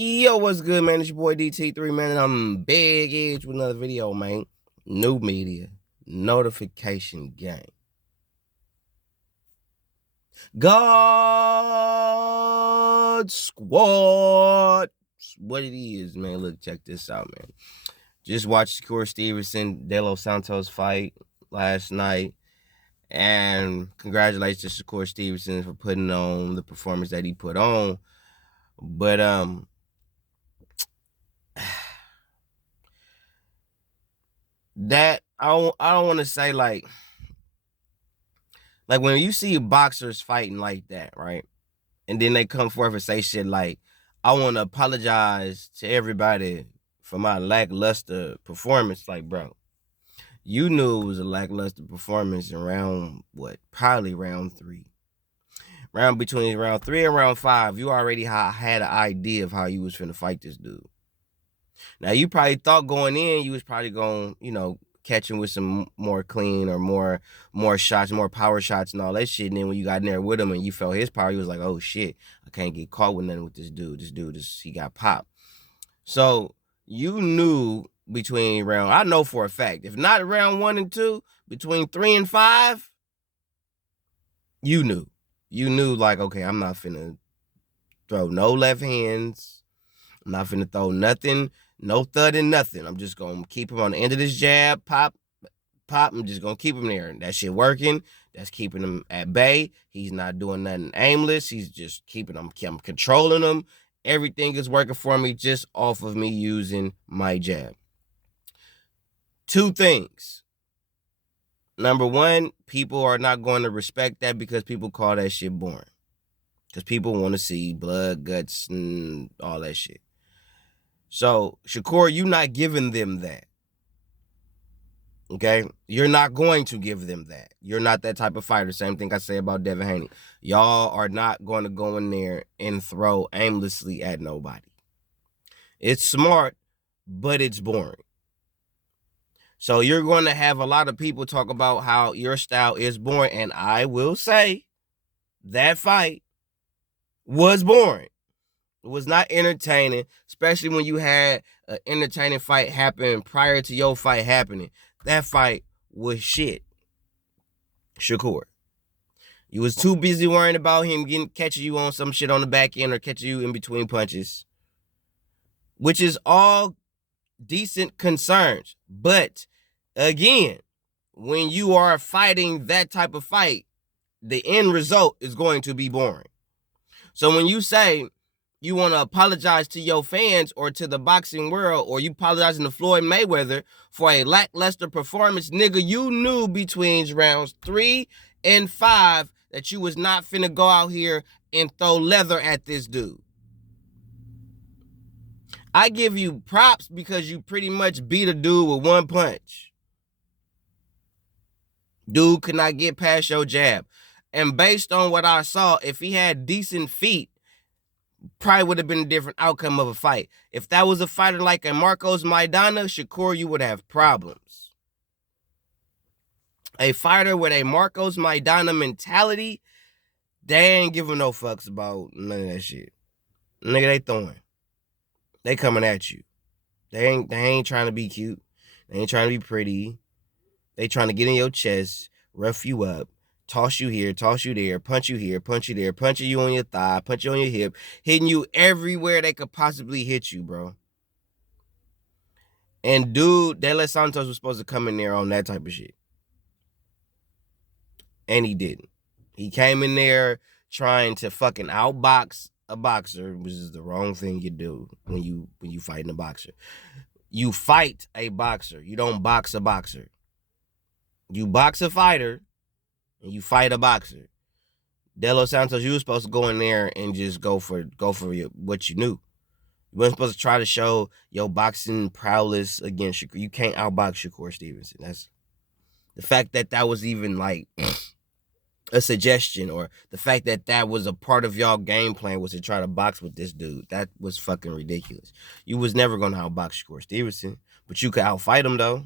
Yo, what's good, man? It's your boy DT3, man, and I'm Big Edge with another video, man. New media, notification gang. God Squad. What it is, man. Look, check this out, man. Just watched Shakur Stevenson, Santos fight last night. And congratulations to Shakur Stevenson for putting on the performance that he put on. But that I don't want to say like when you see boxers fighting like that, right? And then they come forth and say shit like, I want to apologize to everybody for my lackluster performance. Like, bro, you knew it was a lackluster performance in round, probably round 3. Between round 3 and round 5, you already had an idea of how you was finna fight this dude. Now, you probably thought going in, you was probably going, catch him with some more clean or more shots, more power shots and all that shit. And then when you got in there with him and you felt his power, you was like, oh shit, I can't get caught with nothing with this dude. He got popped. So you knew between round, I know for a fact, if not round 1 and 2, between 3 and 5, you knew. You knew like, okay, I'm not finna throw no left hands. I'm not finna throw nothing. No thud and nothing. I'm just going to keep him on the end of this jab, pop. I'm just going to keep him there. That shit working. That's keeping him at bay. He's not doing nothing aimless. He's just keeping him. I'm controlling him. Everything is working for me just off of me using my jab. 2 things. Number 1, people are not going to respect that because people call that shit boring. Because people want to see blood, guts, and all that shit. So, Shakur, you're not giving them that. Okay? You're not going to give them that. You're not that type of fighter. Same thing I say about Devin Haney. Y'all are not going to go in there and throw aimlessly at nobody. It's smart, but it's boring. So you're going to have a lot of people talk about how your style is boring. And I will say that fight was boring. It was not entertaining, especially when you had an entertaining fight happen prior to your fight happening. That fight was shit. Shakur. You was too busy worrying about him catching you on some shit on the back end or catching you in between punches, which is all decent concerns. But again, when you are fighting that type of fight, the end result is going to be boring. So when you say you want to apologize to your fans or to the boxing world, or you apologizing to Floyd Mayweather for a lackluster performance, nigga, you knew between rounds 3 and 5 that you was not finna go out here and throw leather at this dude. I give you props because you pretty much beat a dude with 1 punch. Dude could not get past your jab. And based on what I saw, if he had decent feet, probably would have been a different outcome of a fight. If that was a fighter like a Marcos Maidana, Shakur, you would have problems. A fighter with a Marcos Maidana mentality, they ain't giving no fucks about none of that shit. Nigga, they throwing. They coming at you. They ain't trying to be cute. They ain't trying to be pretty. They trying to get in your chest, rough you up, toss you here, toss you there, punch you here, punch you there, punch you on your thigh, punch you on your hip, hitting you everywhere they could possibly hit you, bro. And dude, Santos was supposed to come in there on that type of shit. And he didn't. He came in there trying to fucking outbox a boxer, which is the wrong thing you do when you fighting a boxer. You fight a boxer. You don't box a boxer. You box a fighter and you fight a boxer. Santos, you were supposed to go in there and just go for what you knew. You weren't supposed to try to show your boxing prowess against Shakur. You can't outbox Shakur Stevenson. That's the fact that was even like a suggestion, or the fact that was a part of y'all game plan was to try to box with this dude. That was fucking ridiculous. You was never going to outbox Shakur Stevenson, but you could outfight him though,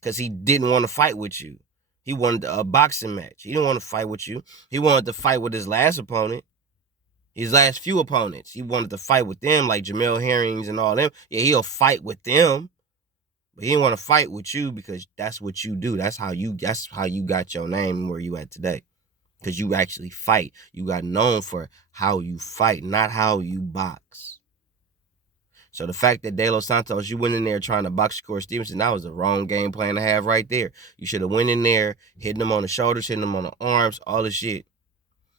because he didn't want to fight with you. He wanted a boxing match. He didn't want to fight with you. He wanted to fight with his last opponent. His last few opponents, he wanted to fight with them, like Jamel Herrings and all them. Yeah, he'll fight with them, but he didn't want to fight with you because that's what you do. That's how you got your name where you at today. Because you actually fight. You got known for how you fight, not how you box. So the fact that De Los Santos, you went in there trying to box Shakur Stevenson, that was the wrong game plan to have right there. You should have went in there, hitting him on the shoulders, hitting him on the arms, all the shit.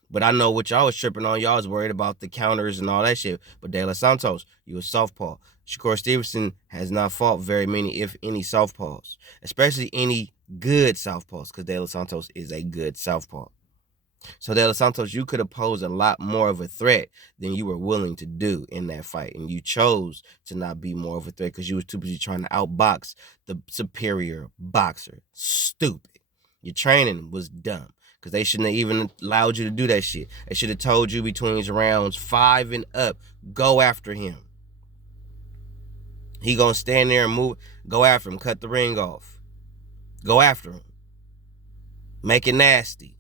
But I know what y'all was tripping on. Y'all was worried about the counters and all that shit. But De Los Santos, you a southpaw. Shakur Stevenson has not fought very many, if any, southpaws. Especially any good southpaws, because De Los Santos is a good southpaw. So De Los Santos, you could have posed a lot more of a threat than you were willing to do in that fight. And you chose to not be more of a threat because you was too busy trying to outbox the superior boxer. Stupid. Your training was dumb because they shouldn't have even allowed you to do that shit. They should have told you between rounds 5 and up, go after him. He gonna stand there and move, go after him, cut the ring off. Go after him. Make it nasty.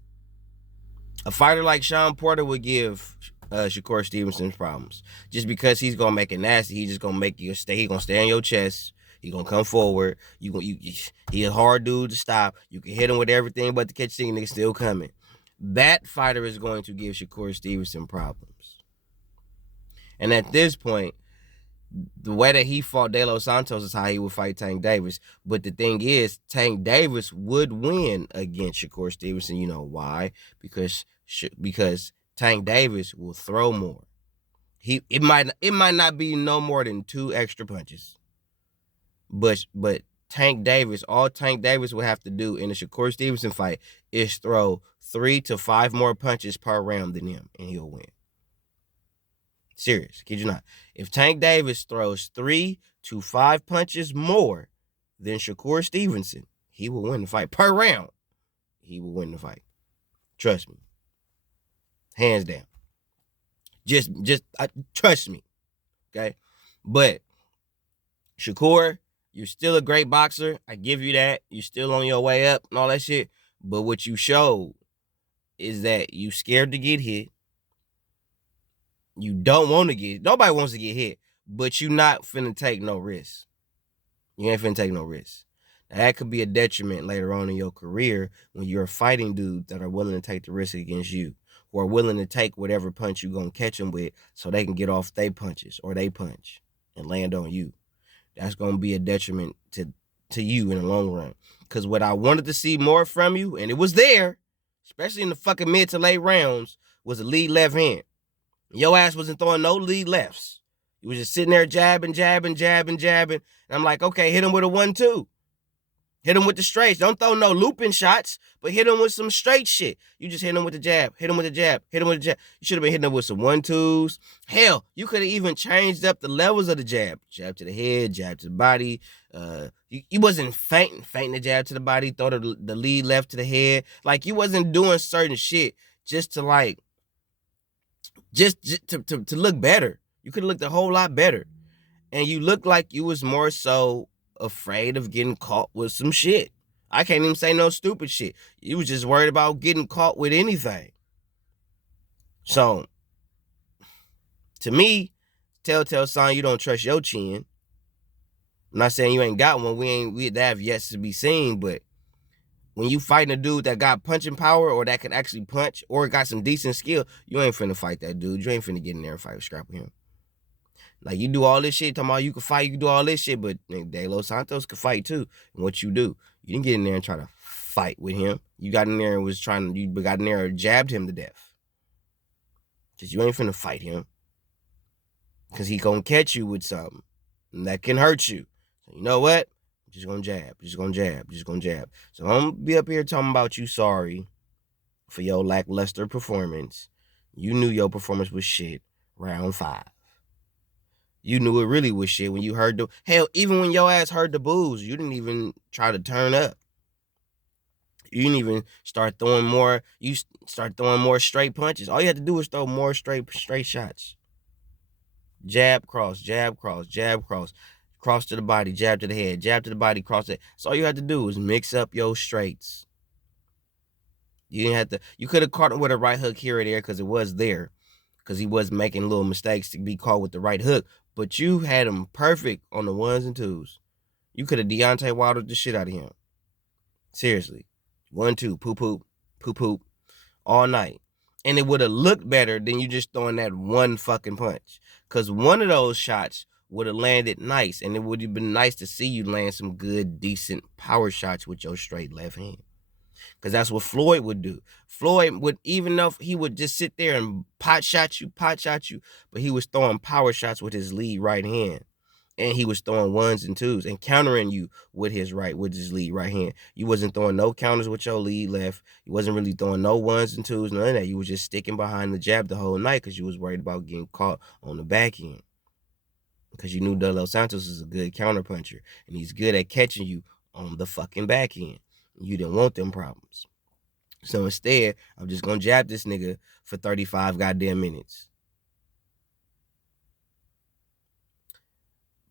A fighter like Sean Porter would give Shakur Stevenson problems. Just because he's gonna make it nasty, he's just gonna make you stay. He gonna stay on your chest. He gonna come forward. He a hard dude to stop. You can hit him with everything but the catch thing, nigga still coming. That fighter is going to give Shakur Stevenson problems. And at this point, the way that he fought De Los Santos is how he would fight Tank Davis. But the thing is, Tank Davis would win against Shakur Stevenson. You know why? Because Tank Davis will throw more. It might not be no more than 2 extra punches. But Tank Davis, all Tank Davis would have to do in a Shakur Stevenson fight is throw 3 to 5 more punches per round than him, and he'll win. Serious, kid you not. If Tank Davis throws 3 to 5 punches more than Shakur Stevenson, he will win the fight. Per round, he will win the fight. Trust me. Hands down. Just trust me. Okay? But Shakur, you're still a great boxer. I give you that. You're still on your way up and all that shit. But what you showed is that you scared to get hit. You don't want to get, nobody wants to get hit, but you not finna take no risk. You ain't finna take no risk. Now, that could be a detriment later on in your career when you're fighting dudes that are willing to take the risk against you, who are willing to take whatever punch you're gonna catch them with so they can get off their punches or they punch and land on you. That's gonna be a detriment to you in the long run. Because what I wanted to see more from you, and it was there, especially in the fucking mid to late rounds, was a lead left hand. Your ass wasn't throwing no lead lefts. You was just sitting there jabbing. And I'm like, okay, hit him with a 1-2. Hit him with the straights. Don't throw no looping shots, but hit him with some straight shit. You just hit him with the jab. Hit him with the jab. Hit him with the jab. You should have been hitting him with some 1-2s. Hell, you could have even changed up the levels of the jab. Jab to the head, jab to the body. You wasn't fainting the jab to the body, throw the lead left to the head. Like, you wasn't doing certain shit just to like, just to look better. You could have looked a whole lot better. And you looked like you was more so afraid of getting caught with some shit. I can't even say no stupid shit. You was just worried about getting caught with anything. So, to me, telltale sign you don't trust your chin. I'm not saying you ain't got one. We have yet to be seen, but when you fighting a dude that got punching power or that can actually punch or got some decent skill, you ain't finna fight that dude. You ain't finna get in there and fight, scrap with him. Like, you do all this shit, talking about you can fight, you can do all this shit, but De Los Santos could fight too. And what you do, you didn't get in there and try to fight with him. You got in there and you got in there and jabbed him to death. Because you ain't finna fight him. Because he gonna catch you with something. And that can hurt you. So you know what? Just gonna jab. So I'm gonna be up here talking about you sorry for your lackluster performance. You knew your performance was shit round 5. You knew it really was shit when you heard the... Hell, even when your ass heard the boos, you didn't even try to turn up. You didn't even start throwing more... You start throwing more straight punches. All you had to do was throw more straight shots. Jab, cross, jab, cross, jab, cross. Cross to the body, jab to the head, jab to the body, cross it. So all you had to do was mix up your straights. You didn't have to... You could have caught him with a right hook here or there because it was there. because he was making little mistakes to be caught with the right hook. But you had him perfect on the ones and twos. You could have Deontay Wilder the shit out of him. Seriously. 1-2, poop, all night. And it would have looked better than you just throwing that one fucking punch. Because one of those shots would have landed nice, and it would have been nice to see you land some good, decent power shots with your straight left hand. Because that's what Floyd would do. Floyd would, even though he would just sit there and pot shot you, but he was throwing power shots with his lead right hand. And he was throwing ones and twos and countering you with his lead right hand. You wasn't throwing no counters with your lead left. You wasn't really throwing no ones and twos, none of that. You was just sticking behind the jab the whole night because you was worried about getting caught on the back end. Because you knew De Los Santos is a good counter puncher, and he's good at catching you on the fucking back end. You didn't want them problems. So instead, I'm just going to jab this nigga for 35 goddamn minutes.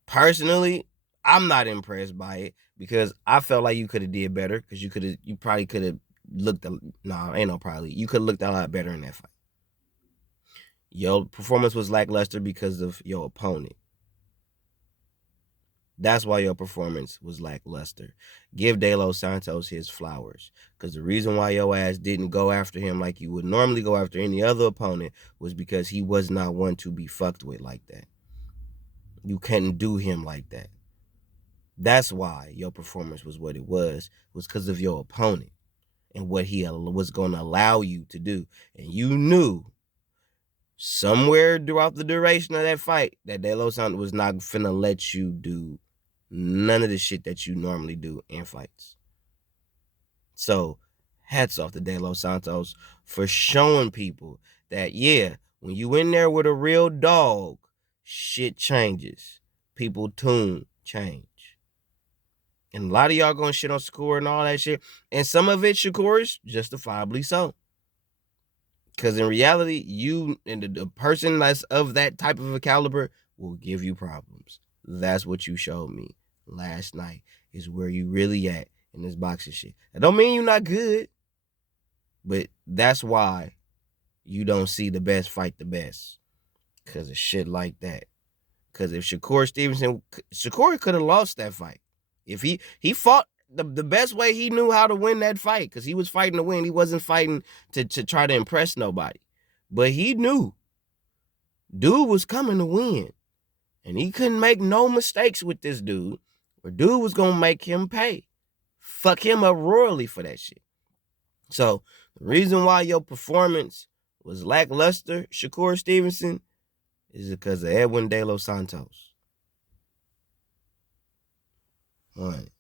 Personally, I'm not impressed by it because I felt like you could have did better because you probably could have looked, you could have looked a lot better in that fight. Your performance was lackluster because of your opponent. That's why your performance was lackluster. Give De Los Santos his flowers. Because the reason why your ass didn't go after him like you would normally go after any other opponent was because he was not one to be fucked with like that. You couldn't do him like that. That's why your performance was what it was because of your opponent and what he was going to allow you to do. And you knew somewhere throughout the duration of that fight that De Los Santos was not finna let you do none of the shit that you normally do in fights. So, hats off to De Los Santos for showing people that, yeah, when you in there with a real dog, shit changes. People tune change. And a lot of y'all gonna shit on Shakur and all that shit. And some of it, Shakur, is justifiably so. Because in reality, you and the person that's of that type of a caliber will give you problems. That's what you showed me last night, is where you really at in this boxing shit. That don't mean you're not good, but that's why you don't see the best fight the best. Because of shit like that. Because if Shakur Stevenson, Shakur could have lost that fight. If he fought the best way he knew how to win that fight, because he was fighting to win. He wasn't fighting to try to impress nobody. But he knew dude was coming to win. And he couldn't make no mistakes with this dude, or dude was going to make him pay. Fuck him up royally for that shit. So the reason why your performance was lackluster, Shakur Stevenson, is because of Edwin De Los Santos. All right.